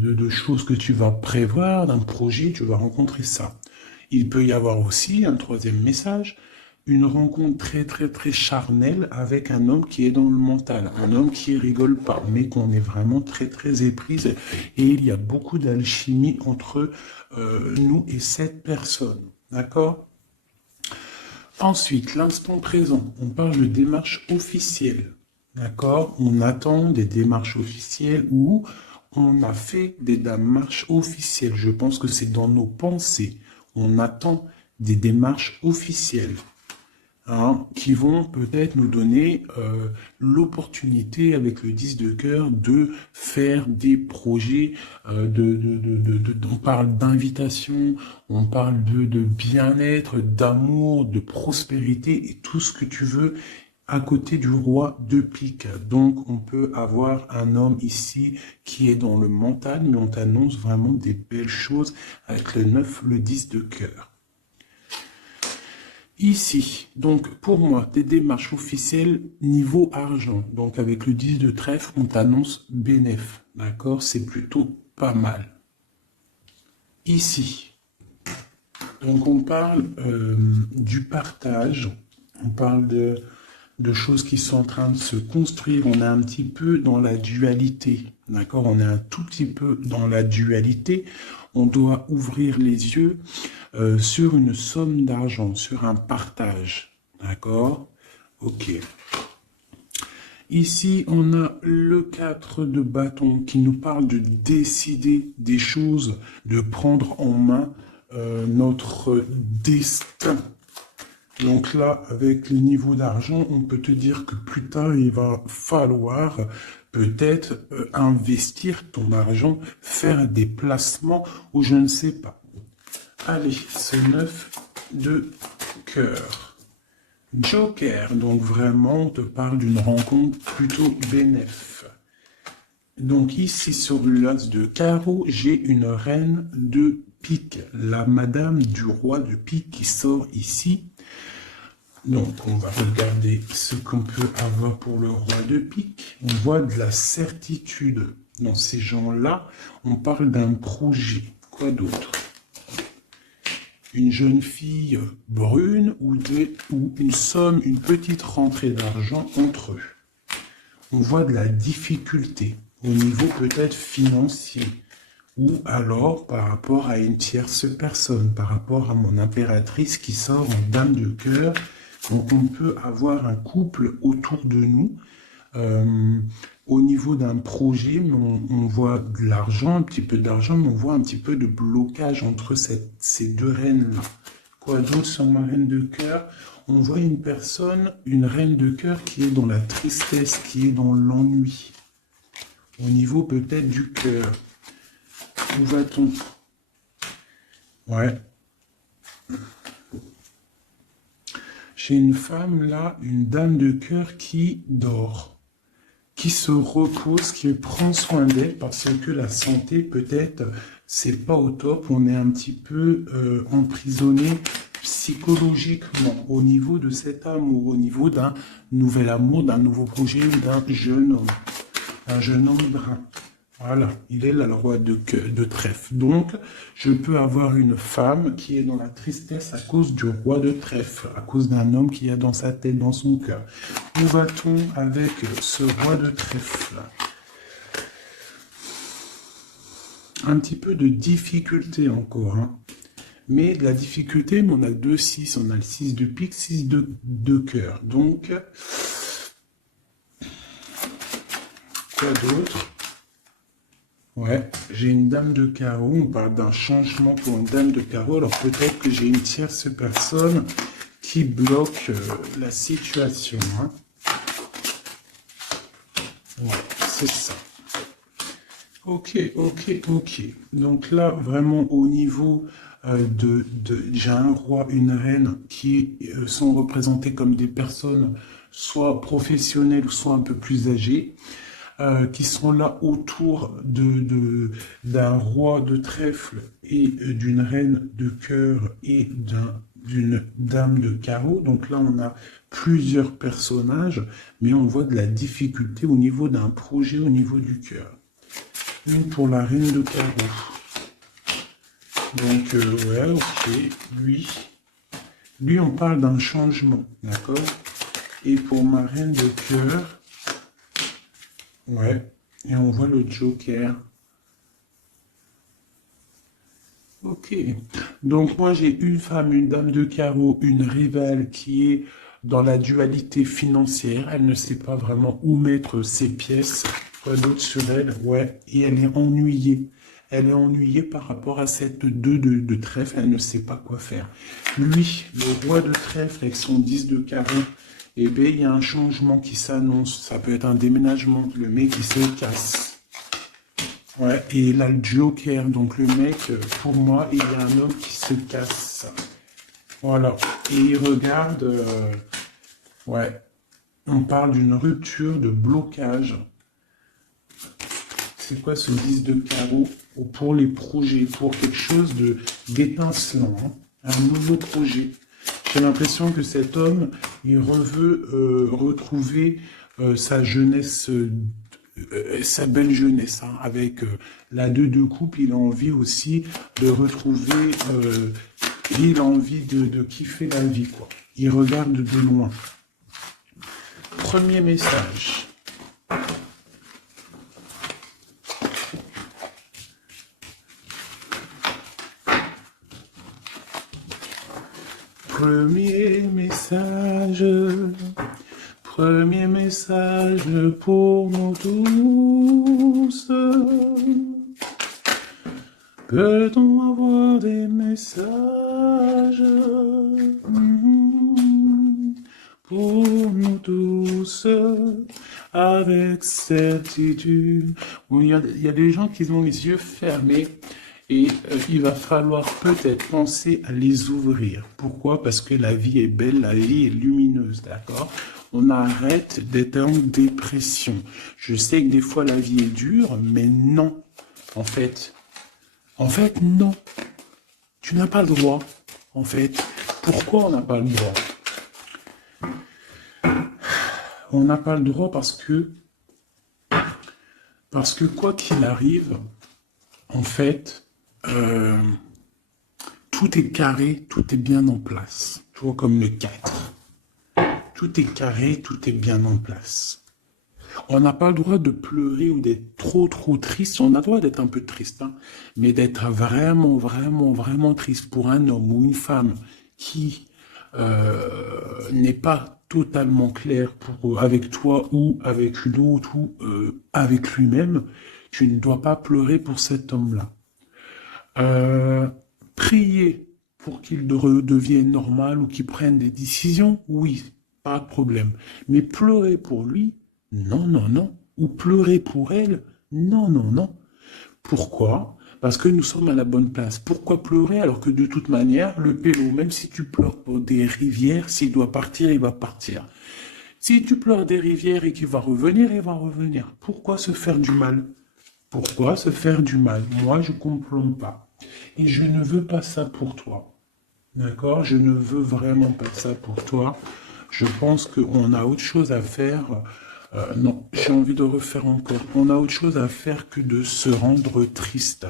de choses que tu vas prévoir, d'un projet, tu vas rencontrer ça. Il peut y avoir aussi un troisième message, une rencontre très très très charnelle avec un homme qui est dans le mental, un homme qui rigole pas, mais qu'on est vraiment très très éprise et il y a beaucoup d'alchimie entre nous et cette personne. D'accord? Ensuite, l'instant présent, on parle de démarche officielle. D'accord? On attend des démarches officielles ou on a fait des démarches officielles. Je pense que c'est dans nos pensées. On attend des démarches officielles, hein, qui vont peut-être nous donner l'opportunité avec le 10 de cœur de faire des projets, on parle d'invitation, on parle de bien-être, d'amour, de prospérité et tout ce que tu veux à côté du roi de pique. Donc on peut avoir un homme ici qui est dans le mental, mais on t'annonce vraiment des belles choses avec le 9, le 10 de cœur. Ici, donc pour moi, des démarches officielles niveau argent. Donc avec le 10 de trèfle, on t'annonce bénéf. D'accord? C'est plutôt pas mal. Ici, donc on parle du partage, on parle de choses qui sont en train de se construire. On est un petit peu dans la dualité. D'accord? On est un tout petit peu dans la dualité. On doit ouvrir les yeux sur une somme d'argent, sur un partage. D'accord? Ok. Ici, on a le 4 de bâton qui nous parle de décider des choses, de prendre en main notre destin. Donc là, avec les niveaux d'argent, on peut te dire que plus tard, il va falloir peut-être investir ton argent, faire des placements ou je ne sais pas. Allez, ce 9 de cœur. Joker, donc vraiment, on te parle d'une rencontre plutôt bénéf. Donc ici, sur l'as de carreau, j'ai une reine de pique, la madame du roi de pique qui sort ici. Donc, on va regarder ce qu'on peut avoir pour le roi de pique. On voit de la certitude dans ces gens-là. On parle d'un projet. Quoi d'autre? Une jeune fille brune ou une somme, une petite rentrée d'argent entre eux. On voit de la difficulté au niveau peut-être financier ou alors par rapport à une tierce personne, par rapport à mon impératrice qui sort en dame de cœur. Donc on peut avoir un couple autour de nous au niveau d'un projet, mais on voit de l'argent, un petit peu d'argent, mais on voit un petit peu de blocage entre ces deux reines-là. Quoi d'autre sur ma reine de cœur? On voit une personne, une reine de cœur qui est dans la tristesse, qui est dans l'ennui. Au niveau peut-être du cœur. Où va-t-on? Ouais. J'ai une femme là, une dame de cœur qui dort, qui se repose, qui prend soin d'elle parce que la santé peut-être c'est pas au top, on est un petit peu emprisonné psychologiquement au niveau de cet amour, au niveau d'un nouvel amour, d'un nouveau projet ou d'un jeune homme, un jeune homme brun. Voilà, il est là le roi de trèfle. Donc, je peux avoir une femme qui est dans la tristesse à cause du roi de trèfle, à cause d'un homme qui a dans sa tête, dans son cœur. Où va-t-on avec ce roi de trèfle? Un petit peu de difficulté encore, hein. Mais de la difficulté, mais on a 2-6, on a le 6 de pique, 6 de cœur. Donc, quoi d'autre? Ouais, j'ai une dame de carreau, on parle d'un changement pour une dame de carreau, alors peut-être que j'ai une tierce personne qui bloque la situation. Hein. Ouais, c'est ça. Ok. Donc là, vraiment au niveau j'ai un roi, une reine qui sont représentés comme des personnes soit professionnelles, soit un peu plus âgées. Qui sont là autour d'un roi de trèfle et d'une reine de cœur et d'une dame de carreau. Donc là, on a plusieurs personnages, mais on voit de la difficulté au niveau d'un projet, au niveau du cœur. une pour la reine de carreau. Donc, ouais, ok, lui, on parle d'un changement, d'accord? Et pour ma reine de cœur, ouais, et on voit le joker. Ok. Donc moi j'ai une femme, une dame de carreau, une rivale qui est dans la dualité financière. Elle ne sait pas vraiment où mettre ses pièces. Quoi d'autre sur elle? Ouais. Et elle est ennuyée. Elle est ennuyée par rapport à cette 2 de trèfle. Elle ne sait pas quoi faire. Lui, le roi de trèfle avec son 10 de carreau, eh bien il y a un changement qui s'annonce. Ça peut être un déménagement. Le mec il se casse. Ouais, et là, le Joker, donc le mec, pour moi, il y a un homme qui se casse. Voilà. Et il regarde, ouais, on parle d'une rupture, de blocage. C'est quoi ce 10 de carreau pour les projets, pour quelque chose d'étincelant, hein, un nouveau projet. J'ai l'impression que cet homme, il veut retrouver sa jeunesse sa belle jeunesse, hein, avec la 2 de coupe, il a envie aussi de retrouver, il a envie de kiffer la vie, quoi. Il regarde de loin. Premier message. Premier message. Premier message pour nous tous. Peut-on avoir des messages pour nous tous avec certitude? Bon, il y a des gens qui ont les yeux fermés et il va falloir peut-être penser à les ouvrir. Pourquoi? Parce que la vie est belle, la vie est lumineuse, d'accord? On arrête d'être en dépression. Je sais que des fois la vie est dure, mais non. En fait, non. Tu n'as pas le droit. En fait, pourquoi on n'a pas le droit? On n'a pas le droit parce que quoi qu'il arrive, en fait, tout est carré, tout est bien en place. Tu vois, comme le 4. Tout est carré, tout est bien en place. On n'a pas le droit de pleurer ou d'être trop triste. On a le droit d'être un peu triste, hein, mais d'être vraiment triste pour un homme ou une femme qui n'est pas totalement clair avec toi ou avec une autre ou avec lui-même. Tu ne dois pas pleurer pour cet homme-là. Prier pour qu'il redevienne normal ou qu'il prenne des décisions, oui, pas de problème. Mais pleurer pour lui, non. Ou pleurer pour elle, non. Pourquoi? Parce que nous sommes à la bonne place. Pourquoi pleurer alors que de toute manière, le pélo, même si tu pleures pour des rivières, s'il doit partir, il va partir. Si tu pleures des rivières et qu'il va revenir, il va revenir. Pourquoi se faire du mal? Pourquoi se faire du mal? Moi, je ne comprends pas. Et je ne veux pas ça pour toi. D'accord? Je ne veux vraiment pas ça pour toi. Je pense qu'on a autre chose à faire. Non, j'ai envie de refaire encore. On a autre chose à faire que de se rendre triste.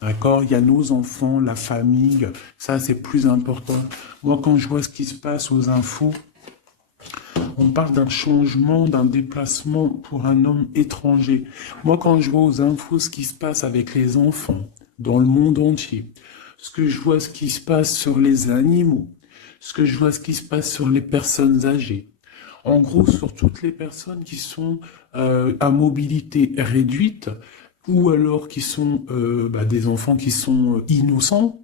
D'accord? Il y a nos enfants, la famille. Ça, c'est plus important. Moi, quand je vois ce qui se passe aux infos, on parle d'un changement, d'un déplacement pour un homme étranger. Moi, quand je vois aux infos ce qui se passe avec les enfants dans le monde entier, ce que je vois ce qui se passe sur les animaux, ce que je vois ce qui se passe sur les personnes âgées, en gros sur toutes les personnes qui sont à mobilité réduite ou alors qui sont des enfants qui sont innocents.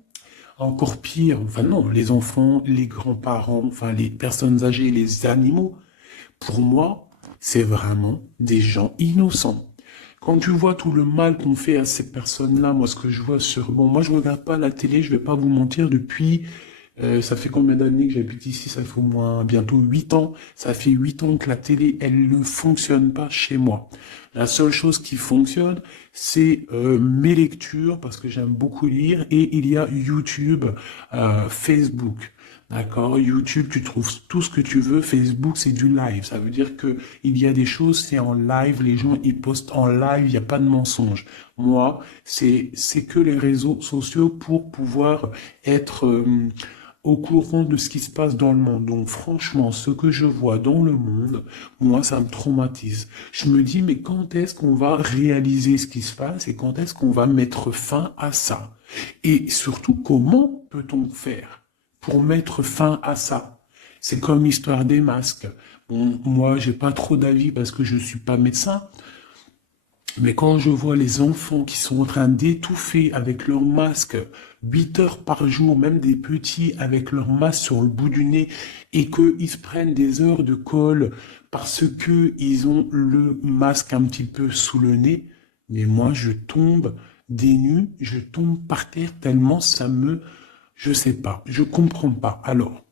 Encore pire, enfin non, les enfants, les grands-parents, enfin les personnes âgées, les animaux, pour moi, c'est vraiment des gens innocents. Quand tu vois tout le mal qu'on fait à ces personnes-là, moi ce que je vois sur... Bon, moi je regarde pas la télé, je vais pas vous mentir, depuis... ça fait combien d'années que j'habite ici? Ça fait au moins bientôt 8 ans. Ça fait 8 ans que la télé, elle ne fonctionne pas chez moi. La seule chose qui fonctionne, c'est mes lectures, parce que j'aime beaucoup lire, et il y a YouTube, Facebook. D'accord? YouTube, tu trouves tout ce que tu veux. Facebook, c'est du live. Ça veut dire que il y a des choses, c'est en live. Les gens, ils postent en live. Il n'y a pas de mensonge. Moi, c'est que les réseaux sociaux pour pouvoir être au courant de ce qui se passe dans le monde. Donc, franchement, ce que je vois dans le monde, moi, ça me traumatise. Je me dis, mais quand est-ce qu'on va réaliser ce qui se passe et quand est-ce qu'on va mettre fin à ça? Et surtout, comment peut-on faire pour mettre fin à ça? C'est comme l'histoire des masques. Bon, moi, j'ai pas trop d'avis parce que je suis pas médecin, mais quand je vois les enfants qui sont en train d'étouffer avec leur masque 8 heures par jour, même des petits avec leur masque sur le bout du nez, et qu'ils se prennent des heures de colle parce que ils ont le masque un petit peu sous le nez, mais moi je tombe des nues, je tombe par terre tellement je sais pas, je comprends pas. Alors,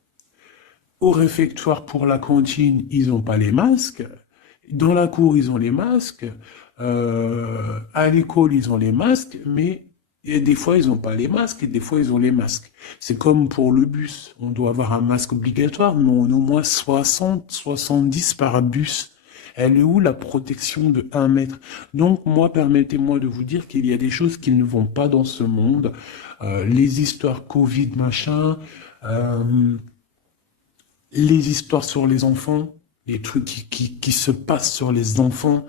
au réfectoire pour la cantine, ils n'ont pas les masques. Dans la cour, ils ont les masques. À l'école, ils ont les masques, mais et des fois, ils n'ont pas les masques et des fois, ils ont les masques. C'est comme pour le bus. On doit avoir un masque obligatoire, mais on a au moins 60, 70 par bus. Elle est où la protection de 1 mètre? Donc, moi, permettez-moi de vous dire qu'il y a des choses qui ne vont pas dans ce monde. Les histoires Covid, machin, euh, les histoires sur les enfants, les trucs qui se passent sur les enfants,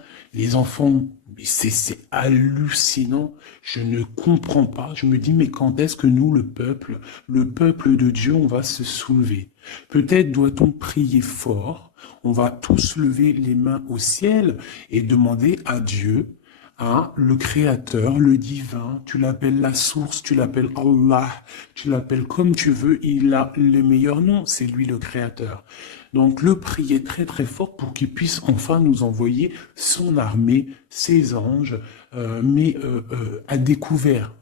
c'est hallucinant. Je ne comprends pas. Je me dis, mais quand est-ce que nous, le peuple de Dieu, on va se soulever? Peut-être doit-on prier fort. On va tous lever les mains au ciel et demander à Dieu, à le créateur, le divin, tu l'appelles la source, tu l'appelles Allah, tu l'appelles comme tu veux, il a le meilleur nom, c'est lui le créateur. Donc le prier très très fort pour qu'il puisse enfin nous envoyer son armée, ses anges, à découvert,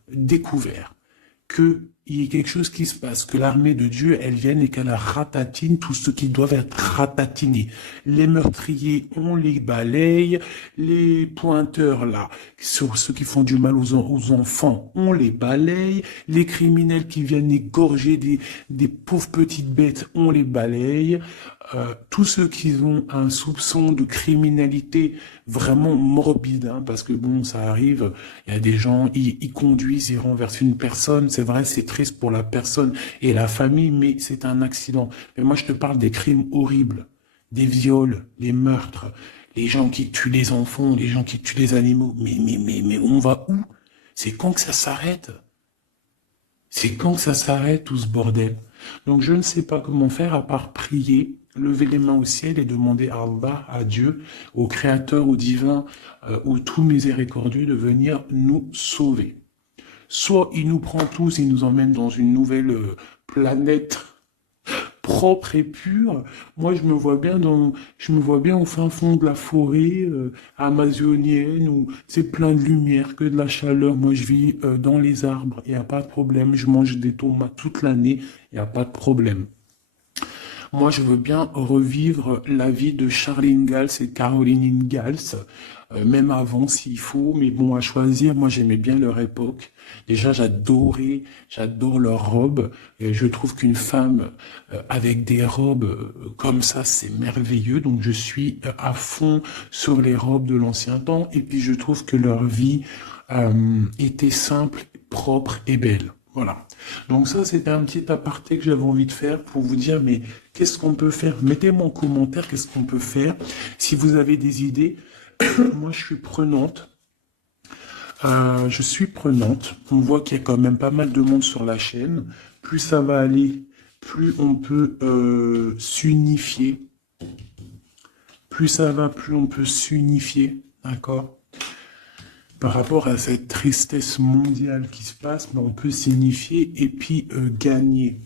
qu'il y ait quelque chose qui se passe, que l'armée de Dieu, elle vienne et qu'elle ratatine tout ce qui doit être ratatiné. Les meurtriers, on les balaye, les pointeurs là, sur ceux qui font du mal aux enfants, on les balaye, les criminels qui viennent égorger des pauvres petites bêtes, on les balaye, tous ceux qui ont un soupçon de criminalité vraiment morbide, hein, parce que bon, ça arrive, il y a des gens, ils conduisent, ils renversent une personne, c'est vrai, c'est triste pour la personne et la famille, mais c'est un accident. Mais moi, je te parle des crimes horribles, des viols, les meurtres, les gens qui tuent les enfants, les gens qui tuent les animaux. Mais on va où? C'est quand que ça s'arrête? C'est quand que ça s'arrête, tout ce bordel? Donc, je ne sais pas comment faire à part prier, lever les mains au ciel et demander à Allah, à Dieu, au Créateur, au Divin, au tout miséricordieux de venir nous sauver. Soit il nous prend tous et nous emmène dans une nouvelle planète propre et pure. Moi, je me vois bien au fin fond de la forêt amazonienne où c'est plein de lumière, que de la chaleur. Moi, je vis dans les arbres, il n'y a pas de problème. Je mange des tomates toute l'année, il n'y a pas de problème. Moi, je veux bien revivre la vie de Charlie Ingalls et Caroline Ingalls, même avant s'il faut, mais bon, à choisir, moi j'aimais bien leur époque. Déjà, j'adore leurs robes, et je trouve qu'une femme avec des robes comme ça, c'est merveilleux, donc je suis à fond sur les robes de l'ancien temps, et puis je trouve que leur vie était simple, propre et belle. Voilà. Donc ça, c'était un petit aparté que j'avais envie de faire pour vous dire, mais qu'est-ce qu'on peut faire? Mettez-moi en commentaire qu'est-ce qu'on peut faire. Si vous avez des idées, moi je suis prenante. Je suis prenante. On voit qu'il y a quand même pas mal de monde sur la chaîne. Plus ça va aller, plus on peut s'unifier. Plus ça va, plus on peut s'unifier. D'accord? Par rapport à cette tristesse mondiale qui se passe, on peut s'unifier et puis gagner.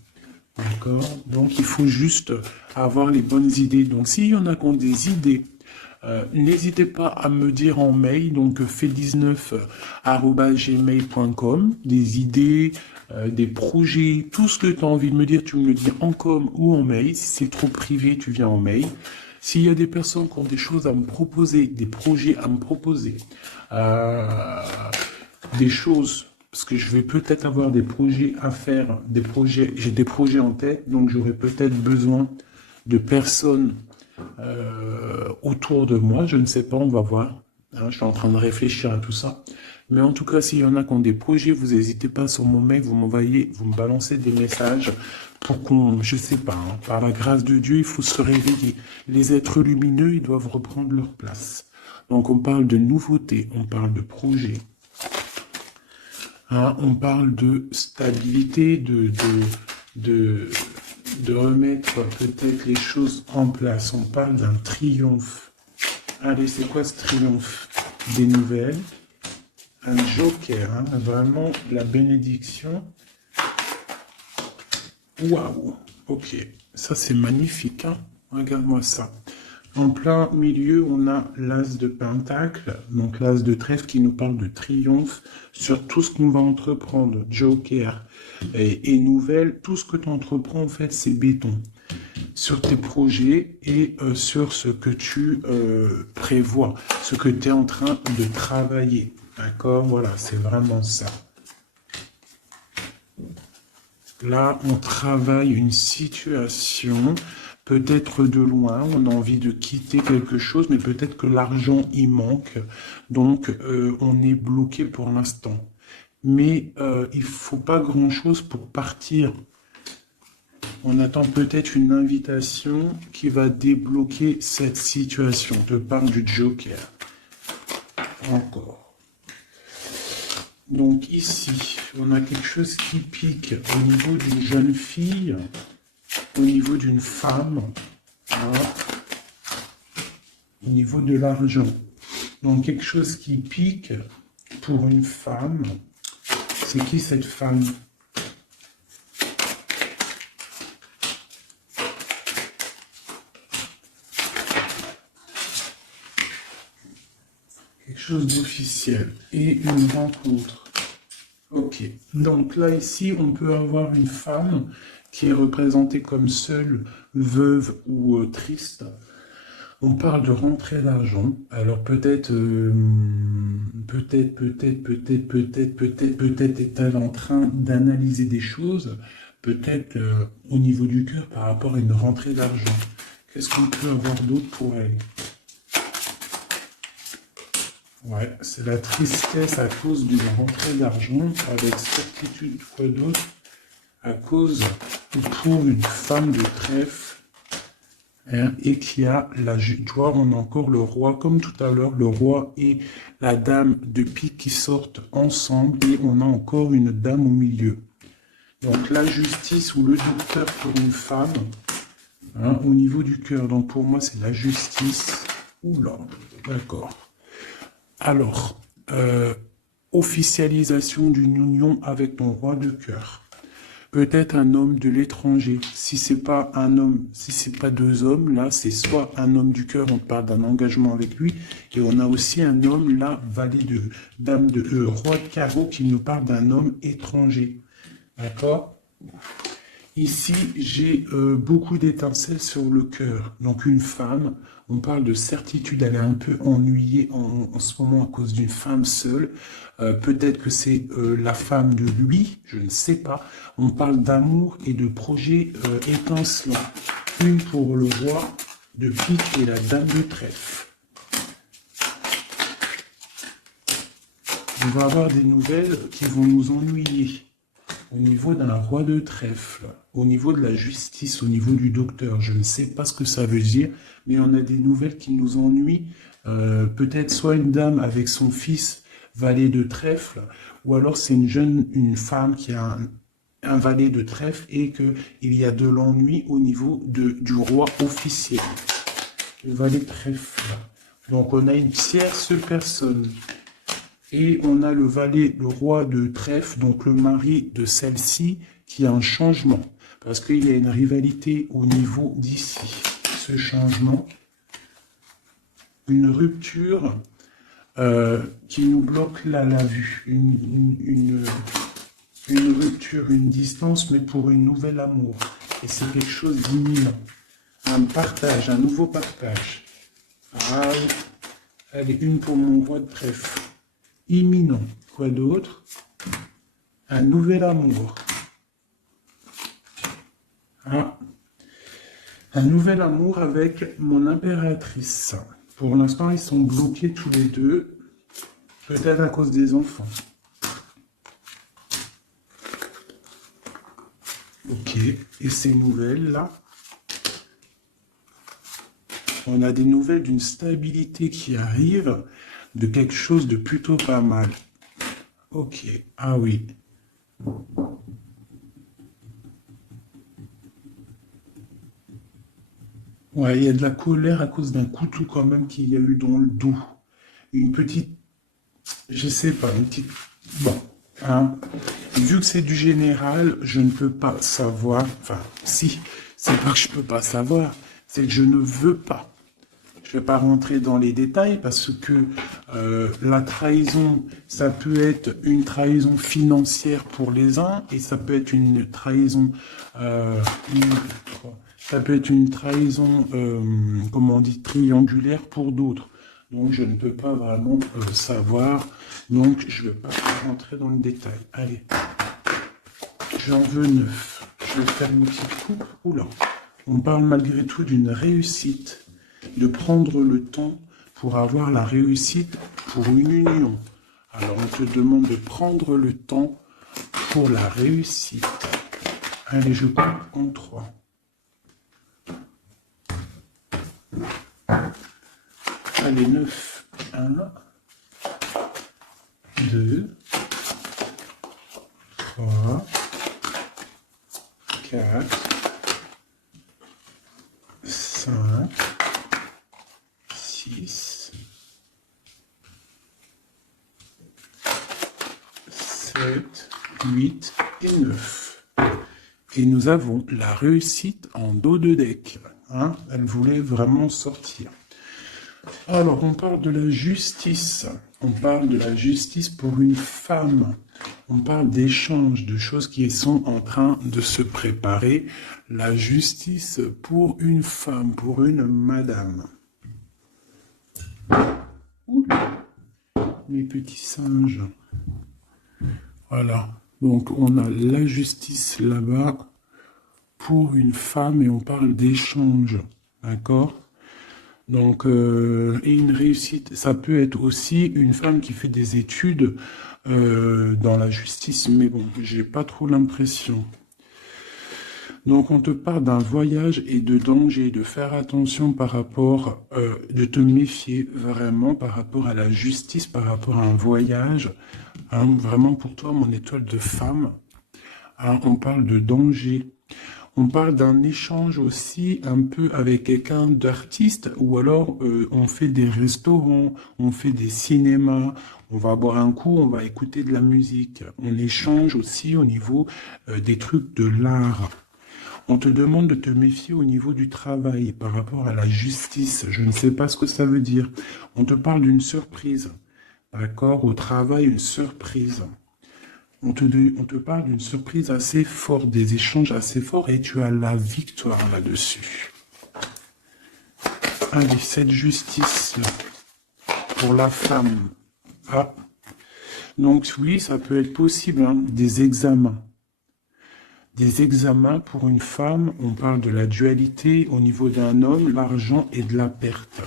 D'accord? Donc il faut juste avoir les bonnes idées. Donc s'il y en a qui ont des idées, n'hésitez pas à me dire en mail, donc fait19@gmail.com, des idées, des projets, tout ce que tu as envie de me dire, tu me le dis en com ou en mail. Si c'est trop privé, tu viens en mail. S'il y a des personnes qui ont des choses à me proposer, des projets à me proposer, des choses parce que je vais peut-être avoir des projets à faire, j'ai des projets en tête, donc j'aurai peut-être besoin de personnes autour de moi, je ne sais pas, on va voir. Hein, je suis en train de réfléchir à tout ça. Mais en tout cas, s'il y en a qui ont des projets, vous n'hésitez pas sur mon mail, vous m'envoyez, vous me balancez des messages pour qu'on, je sais pas, hein, par la grâce de Dieu, il faut se réveiller. Les êtres lumineux, ils doivent reprendre leur place. Donc on parle de nouveautés, on parle de projets, hein, on parle de stabilité, de remettre peut-être les choses en place. On parle d'un triomphe. Allez, c'est quoi ce triomphe? Des nouvelles. Un joker, hein, vraiment la bénédiction. Waouh, ok, ça c'est magnifique, hein. Regarde-moi ça. En plein milieu, on a l'as de pentacle, donc l'as de trèfle qui nous parle de triomphe sur tout ce qu'on va entreprendre. Joker et nouvelle, tout ce que tu entreprends, en fait, c'est béton. Sur tes projets et sur ce que tu prévois, ce que tu es en train de travailler. D'accord? Voilà, c'est vraiment ça. Là, on travaille une situation, peut-être de loin, on a envie de quitter quelque chose, mais peut-être que l'argent y manque, donc on est bloqué pour l'instant. Mais il ne faut pas grand-chose pour partir. On attend peut-être une invitation qui va débloquer cette situation. Je te parle du Joker. Encore. Donc ici, on a quelque chose qui pique au niveau d'une jeune fille, au niveau d'une femme, hein, au niveau de l'argent. Donc quelque chose qui pique pour une femme. C'est qui cette femme? Quelque chose d'officiel et une rencontre. Ok, donc là ici on peut avoir une femme qui est représentée comme seule, veuve ou triste. On parle de rentrée d'argent. Alors peut-être est-elle en train d'analyser des choses, peut-être au niveau du cœur par rapport à une rentrée d'argent. Qu'est-ce qu'on peut avoir d'autre pour elle? Ouais, c'est la tristesse à cause d'une rentrée d'argent, avec certitude, quoi d'autre? À cause, pour une femme de trèfle, hein, et qui a la victoire, on a encore le roi, comme tout à l'heure, le roi et la dame de pique qui sortent ensemble, et on a encore une dame au milieu. Donc la justice ou le docteur pour une femme, hein, au niveau du cœur, donc pour moi c'est la justice. Oula, d'accord. Alors, officialisation d'une union avec ton roi de cœur. Peut-être un homme de l'étranger. Si c'est pas un homme, si c'est pas deux hommes, là, c'est soit un homme du cœur, on parle d'un engagement avec lui, et on a aussi un homme, là, valet de dame de roi de carreau, qui nous parle d'un homme étranger. D'accord? Ici, j'ai beaucoup d'étincelles sur le cœur. Donc une femme, on parle de certitude, elle est un peu ennuyée en ce moment à cause d'une femme seule. Peut-être que c'est la femme de lui, je ne sais pas. On parle d'amour et de projets étincelants. Une pour le roi de pique et la dame de trèfle. On va avoir des nouvelles qui vont nous ennuyer. Au niveau d'un roi de trèfle, au niveau de la justice, au niveau du docteur, je ne sais pas ce que ça veut dire, mais on a des nouvelles qui nous ennuient. Peut-être soit une dame avec son fils valet de trèfle, ou alors c'est une femme qui a un valet de trèfle et qu'il y a de l'ennui au niveau du roi officiel. Le valet de trèfle. Donc on a une tierce personne. Et on a le valet, le roi de trèfle, donc le mari de celle-ci, qui a un changement. Parce qu'il y a une rivalité au niveau d'ici. Ce changement, une rupture qui nous bloque là la vue. Une rupture, une distance, mais pour une nouvelle amour. Et c'est quelque chose d'imminent. Un partage, un nouveau partage. Ah, allez, une pour mon roi de trèfle. Imminent. Quoi d'autre? un nouvel amour. Ah. Un nouvel amour avec mon impératrice. Pour l'instant, ils sont bloqués tous les deux, peut-être à cause des enfants. Ok, et ces nouvelles-là, on a des nouvelles d'une stabilité qui arrive, de quelque chose de plutôt pas mal. Ok, ah oui. Ouais, il y a de la colère à cause d'un couteau quand même qu'il y a eu dans le dos. Une petite, je sais pas, une petite... Bon, hein. Vu que c'est du général, je ne peux pas savoir, enfin, si, c'est pas que je peux pas savoir, c'est que je ne veux pas. Je vais pas rentrer dans les détails parce que la trahison, ça peut être une trahison financière pour les uns et ça peut être une trahison, ça peut être une trahison, comment on dit, triangulaire pour d'autres. Donc je ne peux pas vraiment savoir, donc je ne vais pas rentrer dans le détail. Allez, j'en veux 9. Je vais faire une petite coupe. Oula, on parle malgré tout d'une réussite, de prendre le temps pour avoir la réussite pour une union. Alors on te demande de prendre le temps pour la réussite. Allez, je coupe en 3. Allez, 9. 1, 2, 3, 4, 5, 6, 7, 8 et 9. Et nous avons la réussite en dos de deck. Hein, elle voulait vraiment sortir. Alors, on parle de la justice. On parle de la justice pour une femme. On parle d'échanges, de choses qui sont en train de se préparer. La justice pour une femme, pour une madame. Ouh, mes petits singes. Voilà. Donc, on a la justice là-bas pour une femme et on parle d'échange. D'accord ? Donc, et une réussite, ça peut être aussi une femme qui fait des études dans la justice, mais bon, j'ai pas trop l'impression. Donc, on te parle d'un voyage et de danger, de faire attention par rapport, de te méfier vraiment par rapport à la justice, par rapport à un voyage. Hein, vraiment pour toi, mon étoile de femme, hein, on parle de danger. On parle d'un échange aussi un peu avec quelqu'un d'artiste ou alors on fait des restaurants, on fait des cinémas, on va boire un coup, on va écouter de la musique. On échange aussi au niveau des trucs de l'art. On te demande de te méfier au niveau du travail par rapport à la justice. Je ne sais pas ce que ça veut dire. On te parle d'une surprise. D'accord? Au travail, une surprise. On te parle d'une surprise assez forte, des échanges assez forts, et tu as la victoire là-dessus. Allez, cette justice pour la femme. Ah. Donc oui, ça peut être possible, hein, des examens. Des examens pour une femme, on parle de la dualité au niveau d'un homme, l'argent et de la perte.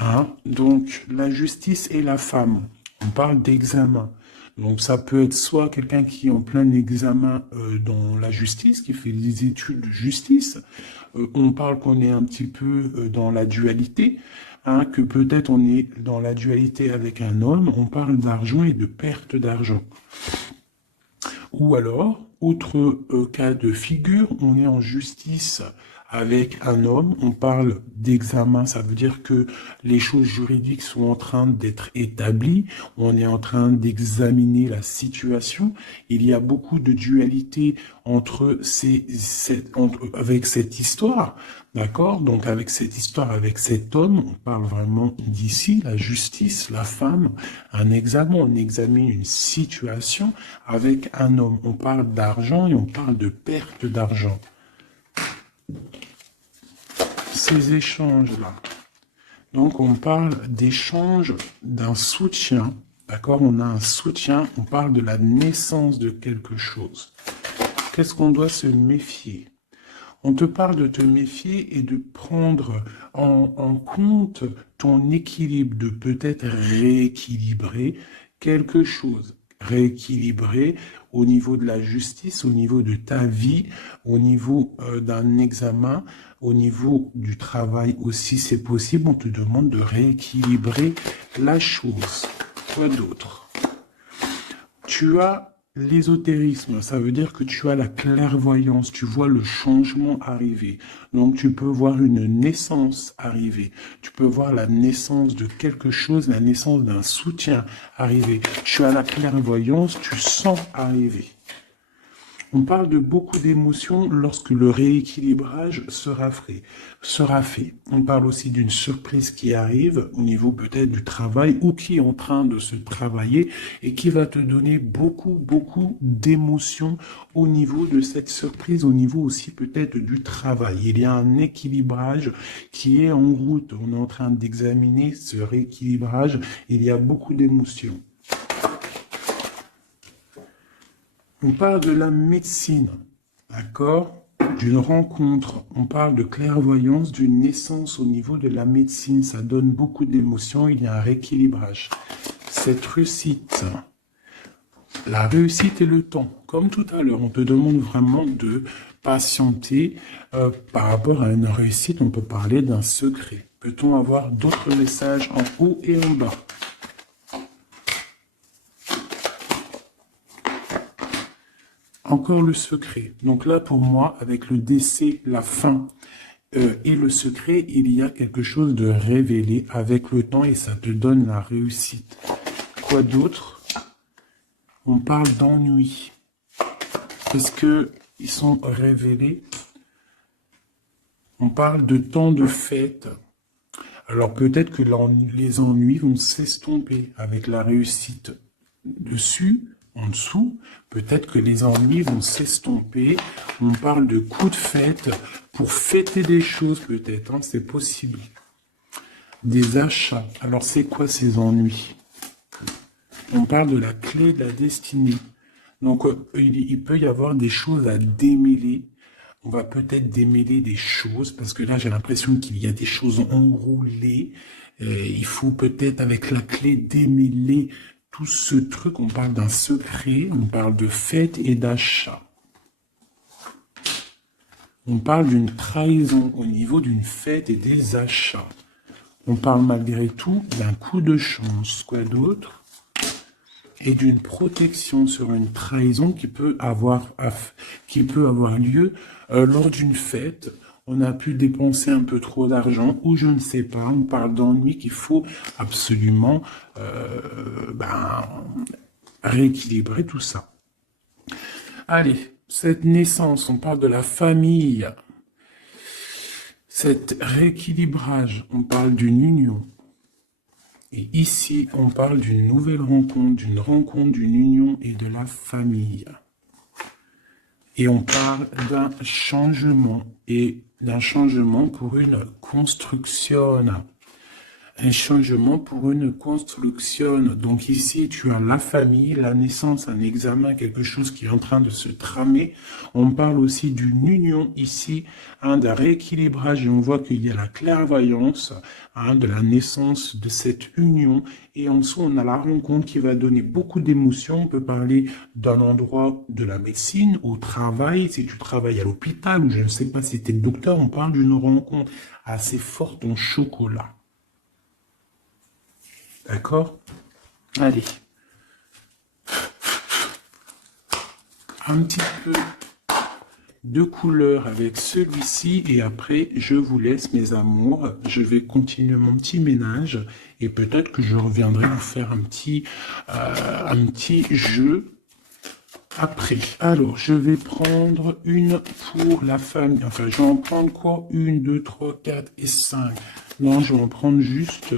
Hein? Donc la justice et la femme, on parle d'examen. Donc ça peut être soit quelqu'un qui est en plein examen dans la justice, qui fait des études de justice. On parle qu'on est un petit peu dans la dualité, hein, que peut-être on est dans la dualité avec un homme. On parle d'argent et de perte d'argent. Ou alors, autre cas de figure, on est en justice avec un homme, on parle d'examen, ça veut dire que les choses juridiques sont en train d'être établies, on est en train d'examiner la situation, il y a beaucoup de dualité entre avec cette histoire, d'accord? Donc avec cette histoire, avec cet homme, on parle vraiment d'ici, la justice, la femme, un examen, on examine une situation avec un homme, on parle d'argent et on parle de perte d'argent. Ces échanges-là. Donc, on parle d'échange d'un soutien, D'accord? On a un soutien, on parle de la naissance de quelque chose. Qu'est-ce qu'on doit se méfier? On te parle de te méfier et de prendre en compte ton équilibre, de peut-être rééquilibrer quelque chose. Rééquilibrer au niveau de la justice, au niveau de ta vie, au niveau d'un examen, au niveau du travail aussi, c'est possible. On te demande de rééquilibrer la chose. Quoi d'autre? Tu as l'ésotérisme, ça veut dire que tu as la clairvoyance, tu vois le changement arriver. Donc tu peux voir une naissance arriver, tu peux voir la naissance de quelque chose, la naissance d'un soutien arriver. Tu as la clairvoyance, tu sens arriver. On parle de beaucoup d'émotions lorsque le rééquilibrage sera fait. On parle aussi d'une surprise qui arrive au niveau peut-être du travail ou qui est en train de se travailler et qui va te donner beaucoup d'émotions au niveau de cette surprise, au niveau aussi peut-être du travail. Il y a un équilibrage qui est en route. On est en train d'examiner ce rééquilibrage. Il y a beaucoup d'émotions. On parle de la médecine, d'accord? D'une rencontre. On parle de clairvoyance, d'une naissance au niveau de la médecine. Ça donne beaucoup d'émotions. Il y a un rééquilibrage. Cette réussite, la réussite et le temps. Comme tout à l'heure, on te demande vraiment de patienter par rapport à une réussite. On peut parler d'un secret. Peut-on avoir d'autres messages en haut et en bas? Encore le secret. Donc là, pour moi, avec le décès, la fin et le secret, il y a quelque chose de révélé avec le temps et ça te donne la réussite. Quoi d'autre? On parle d'ennui. Est-ce qu'ils sont révélés? On parle de temps de fête. Alors peut-être que les ennuis vont s'estomper avec la réussite dessus. En dessous, peut-être que les ennuis vont s'estomper. On parle de coups de fête pour fêter des choses, peut-être, hein, c'est possible. Des achats. Alors, c'est quoi ces ennuis? On parle de la clé de la destinée. Donc, il peut y avoir des choses à démêler. On va peut-être démêler des choses, parce que là, j'ai l'impression qu'il y a des choses enroulées. Il faut peut-être, avec la clé, démêler tout ce truc. On parle d'un secret, on parle de fête et d'achat. On parle d'une trahison au niveau d'une fête et des achats. On parle malgré tout d'un coup de chance. Quoi d'autre? Et d'une protection sur une trahison qui peut avoir lieu lors d'une fête. On a pu dépenser un peu trop d'argent ou je ne sais pas. On parle d'ennui qu'il faut absolument rééquilibrer tout ça. Allez, cette naissance, on parle de la famille. Cet rééquilibrage, on parle d'une union. Et ici, on parle d'une nouvelle rencontre, d'une union et de la famille. Et on parle d'un changement, et d'un changement pour une construction. Un changement pour une construction. Donc ici, tu as la famille, la naissance, un examen, quelque chose qui est en train de se tramer. On parle aussi d'une union ici, d'un rééquilibrage. Et on voit qu'il y a la clairvoyance de la naissance de cette union. Et en dessous, on a la rencontre qui va donner beaucoup d'émotions. On peut parler d'un endroit de la médecine, au travail, si tu travailles à l'hôpital, ou je ne sais pas si tu es docteur, on parle d'une rencontre assez forte en chocolat. D'accord? Allez. Un petit peu de couleur avec celui-ci et après, je vous laisse mes amours. Je vais continuer mon petit ménage et peut-être que je reviendrai vous faire un petit jeu après. Alors, je vais prendre une pour la famille. Enfin, je vais en prendre quoi? 1, 2, 3, 4 et 5. Non, je vais en prendre juste...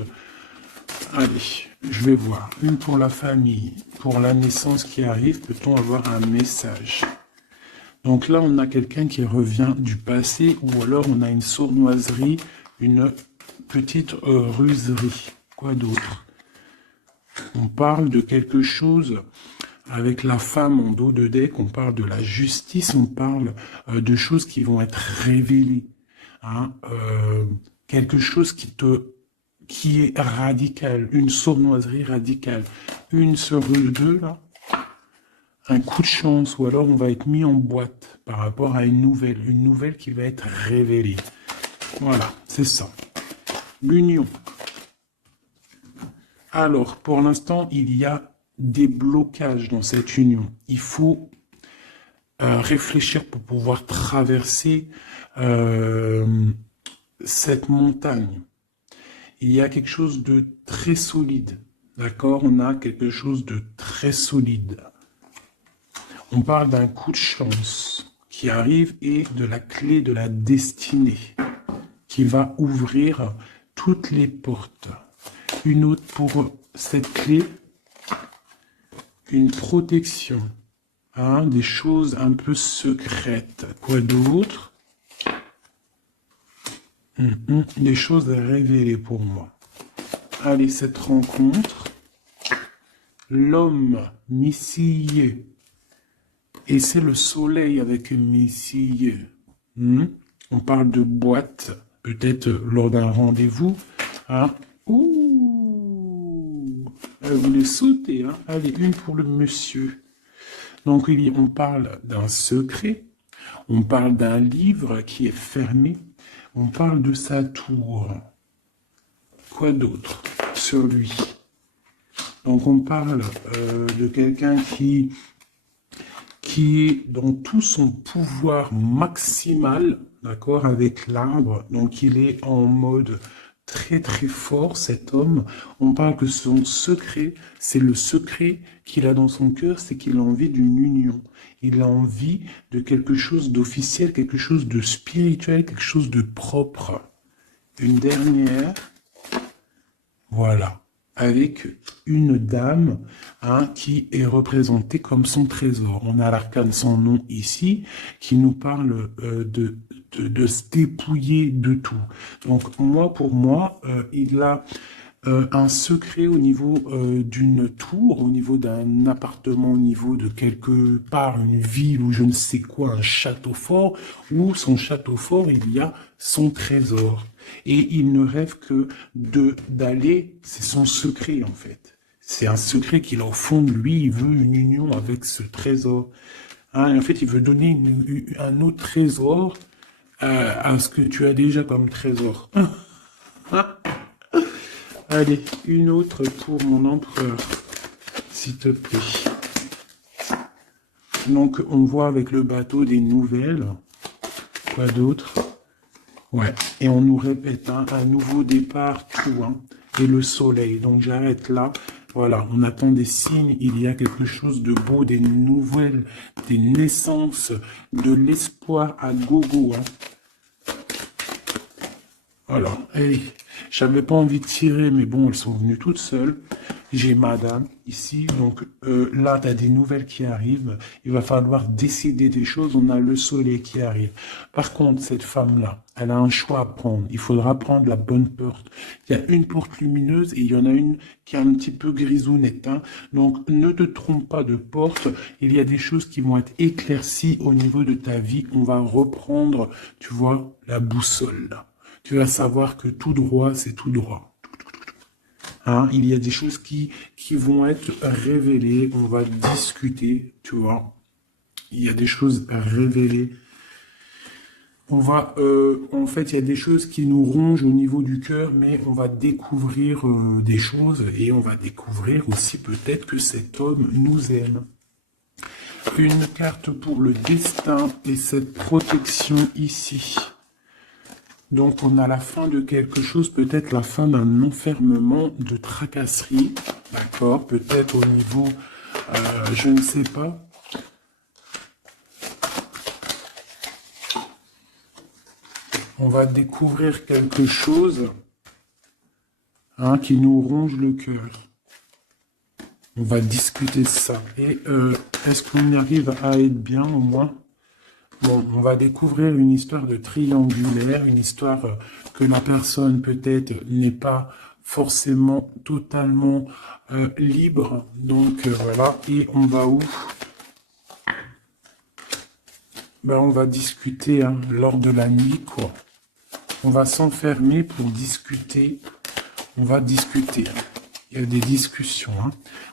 Allez, je vais voir. Une pour la famille, pour la naissance qui arrive, peut-on avoir un message? Donc là, on a quelqu'un qui revient du passé, ou alors on a une sournoiserie, une petite ruserie. Quoi d'autre? On parle de quelque chose avec la femme en dos de deck, on parle de la justice, on parle de choses qui vont être révélées. Hein, quelque chose qui est radical, une sournoiserie radicale. Une sur deux, là, un coup de chance, ou alors on va être mis en boîte par rapport à une nouvelle qui va être révélée. Voilà, c'est ça. L'union. Alors, pour l'instant, il y a des blocages dans cette union. Il faut réfléchir pour pouvoir traverser cette montagne. Il y a quelque chose de très solide. D'accord? On a quelque chose de très solide. On parle d'un coup de chance qui arrive et de la clé de la destinée qui va ouvrir toutes les portes. Une autre pour cette clé, une protection, hein, des choses un peu secrètes. Quoi d'autre? Des choses à révéler pour moi. Allez, cette rencontre, l'homme missillé, et c'est le soleil avec missillé. On parle de boîte, peut-être lors d'un rendez-vous. Hein. Ouh, elle voulait sauter. Hein. Allez, une pour le monsieur. Donc, on parle d'un secret, on parle d'un livre qui est fermé, on parle de sa tour. Quoi d'autre sur lui? Donc, on parle de quelqu'un qui est dans tout son pouvoir maximal, d'accord, avec l'arbre. Donc, il est en mode très très fort, cet homme. On parle que son secret, c'est le secret qu'il a dans son cœur, c'est qu'il a envie d'une union. Il a envie de quelque chose d'officiel, quelque chose de spirituel, quelque chose de propre. Une dernière, voilà, avec une dame, hein, qui est représentée comme son trésor. On a l'arcane sans nom ici, qui nous parle de se dépouiller de tout. Donc moi, pour moi, il a un secret au niveau d'une tour, au niveau d'un appartement, au niveau de quelque part, une ville ou je ne sais quoi, un château fort, où son château fort, il y a son trésor. Et il ne rêve que d'aller, c'est son secret en fait. C'est un secret qu'il a au fond de lui, il veut une union avec ce trésor. Hein, en fait, il veut donner un autre trésor à ce que tu as déjà comme trésor. Allez, une autre pour mon empereur, s'il te plaît. Donc, on voit avec le bateau des nouvelles. Quoi d'autre? Ouais, et on nous répète, hein, un nouveau départ, tout, hein, et le soleil. Donc, j'arrête là. Voilà, on attend des signes, il y a quelque chose de beau, des nouvelles, des naissances, de l'espoir à gogo, hein. Voilà, allez, j'avais pas envie de tirer, mais bon, elles sont venues toutes seules. J'ai madame ici, donc là, tu as des nouvelles qui arrivent. Il va falloir décider des choses. On a le soleil qui arrive. Par contre, cette femme-là, elle a un choix à prendre. Il faudra prendre la bonne porte. Il y a une porte lumineuse et il y en a une qui est un petit peu grisounette. Hein. Donc, ne te trompe pas de porte. Il y a des choses qui vont être éclaircies au niveau de ta vie. On va reprendre, tu vois, la boussole là. Tu vas savoir que tout droit, c'est tout droit. Hein, il y a des choses qui vont être révélées, on va discuter, tu vois. Il y a des choses à révéler. On va, en fait, il y a des choses qui nous rongent au niveau du cœur, mais on va découvrir des choses et on va découvrir aussi peut-être que cet homme nous aime. Une carte pour le destin et cette protection ici. Donc, on a la fin de quelque chose, peut-être la fin d'un enfermement de tracasserie, d'accord, peut-être au niveau, je ne sais pas. On va découvrir quelque chose, hein, qui nous ronge le cœur. On va discuter de ça. Et est-ce qu'on arrive à être bien au moins? Bon, on va découvrir une histoire de triangulaire, une histoire que la personne peut-être n'est pas forcément totalement libre. Donc voilà, et on va où? Ben, on va discuter hein, lors de la nuit, quoi. On va s'enfermer pour discuter. On va discuter. Il y a des discussions. Hein.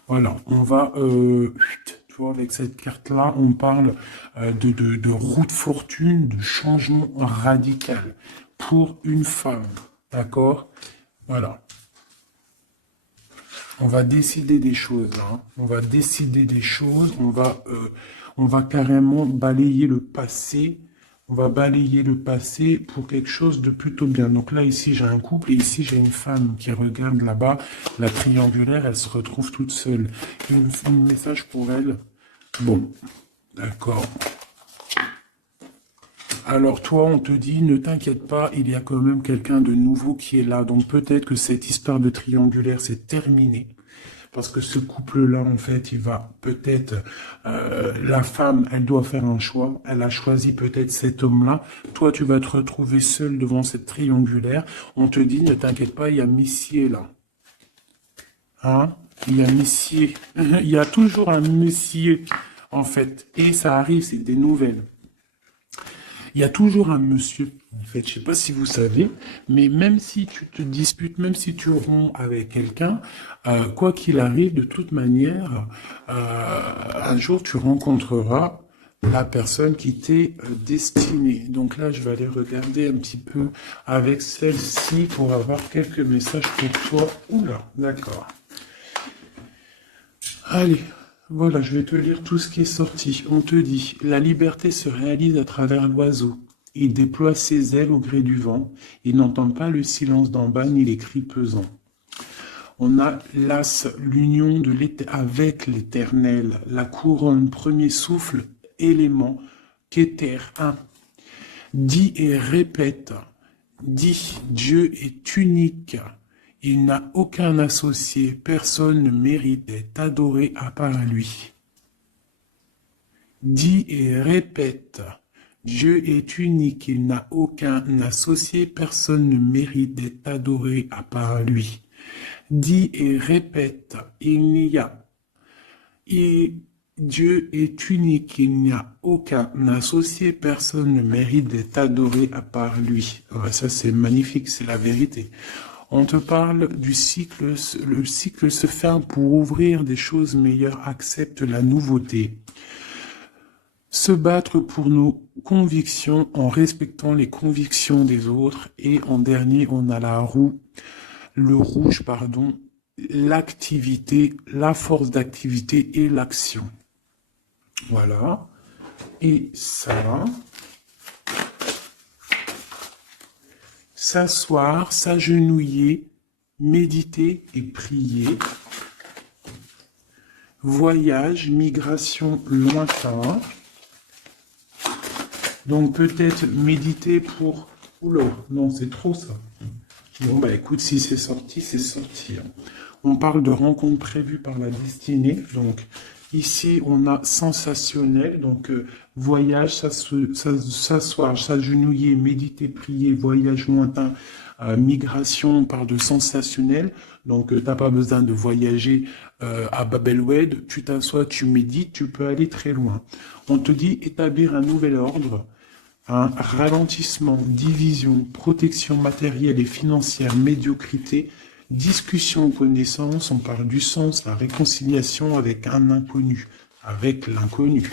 Voilà, on va... tu vois, avec cette carte-là, on parle de roue de fortune, de changement radical pour une femme. D'accord? Voilà. On va décider des choses. Hein. On va décider des choses. On va carrément balayer le passé. On va balayer le passé pour quelque chose de plutôt bien. Donc là, ici, j'ai un couple et ici, j'ai une femme qui regarde là-bas. La triangulaire, elle se retrouve toute seule. Un message pour elle. Bon, d'accord. Alors toi, on te dit, ne t'inquiète pas, il y a quand même quelqu'un de nouveau qui est là. Donc peut-être que cette histoire de triangulaire, c'est terminé. Parce que ce couple-là, en fait, il va peut-être... la femme, elle doit faire un choix. Elle a choisi peut-être cet homme-là. Toi, tu vas te retrouver seul devant cette triangulaire. On te dit, ne t'inquiète pas, il y a Messier là. Hein? Il y a Messier. Il y a toujours un Messier, en fait. Et ça arrive, c'est des nouvelles. Il y a toujours un monsieur, en fait, je sais pas si vous savez, mais même si tu te disputes, même si tu romps avec quelqu'un, quoi qu'il arrive, de toute manière, un jour tu rencontreras la personne qui t'est destinée. Donc là, je vais aller regarder un petit peu avec celle-ci pour avoir quelques messages pour toi. Oula, d'accord. Allez. Voilà, je vais te lire tout ce qui est sorti. On te dit, la liberté se réalise à travers l'oiseau. Il déploie ses ailes au gré du vent. Il n'entend pas le silence d'en bas ni les cris pesants. On a l'as, l'union de avec l'éternel, la couronne, premier souffle, élément, qu'éther, un. Dis et répète. Dis, Dieu est unique. Il n'a aucun associé, personne ne mérite d'être adoré à part lui. Dis et répète, Dieu est unique, il n'a aucun associé, personne ne mérite d'être adoré à part lui. Dis et répète, Dieu est unique, il n'y a aucun associé, personne ne mérite d'être adoré à part lui. Ouais, ça c'est magnifique, c'est la vérité. On te parle du cycle, le cycle se ferme pour ouvrir des choses meilleures, accepte la nouveauté. Se battre pour nos convictions en respectant les convictions des autres. Et en dernier, on a la roue, le rouge, pardon, l'activité, la force d'activité et l'action. Voilà. Et ça... S'asseoir, s'agenouiller, méditer et prier. Voyage, migration lointain. Donc peut-être méditer pour... Oula, non, c'est trop ça. Bon, bah écoute, si c'est sorti, c'est sorti. On parle de rencontres prévues par la destinée. Donc ici, on a sensationnel. Donc voyage, s'asseoir, s'agenouiller, méditer, prier, voyage lointain, migration, on parle de sensationnel. Donc t'as pas besoin de voyager à Babelwed. Tu t'assois, tu médites, tu peux aller très loin. On te dit établir un nouvel ordre. Un ralentissement, division, protection matérielle et financière, médiocrité, discussion, connaissance, on parle du sens, la réconciliation avec un inconnu, avec l'inconnu.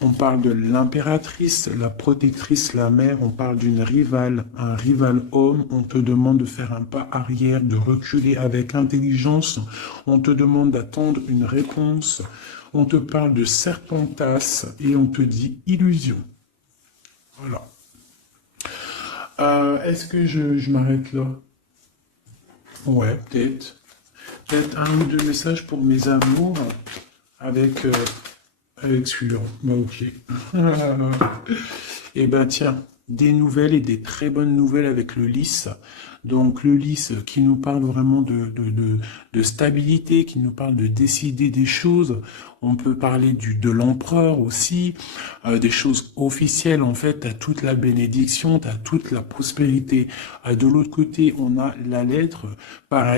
On parle de l'impératrice, la protectrice, la mère, on parle d'une rivale, un rival homme, on te demande de faire un pas arrière, de reculer avec intelligence, on te demande d'attendre une réponse, on te parle de serpentas et on te dit illusion. Voilà. Est-ce que je m'arrête là? Ouais, peut-être. Peut-être un ou deux messages pour mes amours avec, avec celui-là. Bah, ok. Eh ben, tiens. des nouvelles et des très bonnes nouvelles avec le lys. Donc le lys qui nous parle vraiment de stabilité, qui nous parle de décider des choses. On peut parler de l'empereur aussi, des choses officielles en fait. T'as toute la bénédiction, t'as toute la prospérité. De l'autre côté, on a la lettre, pareil.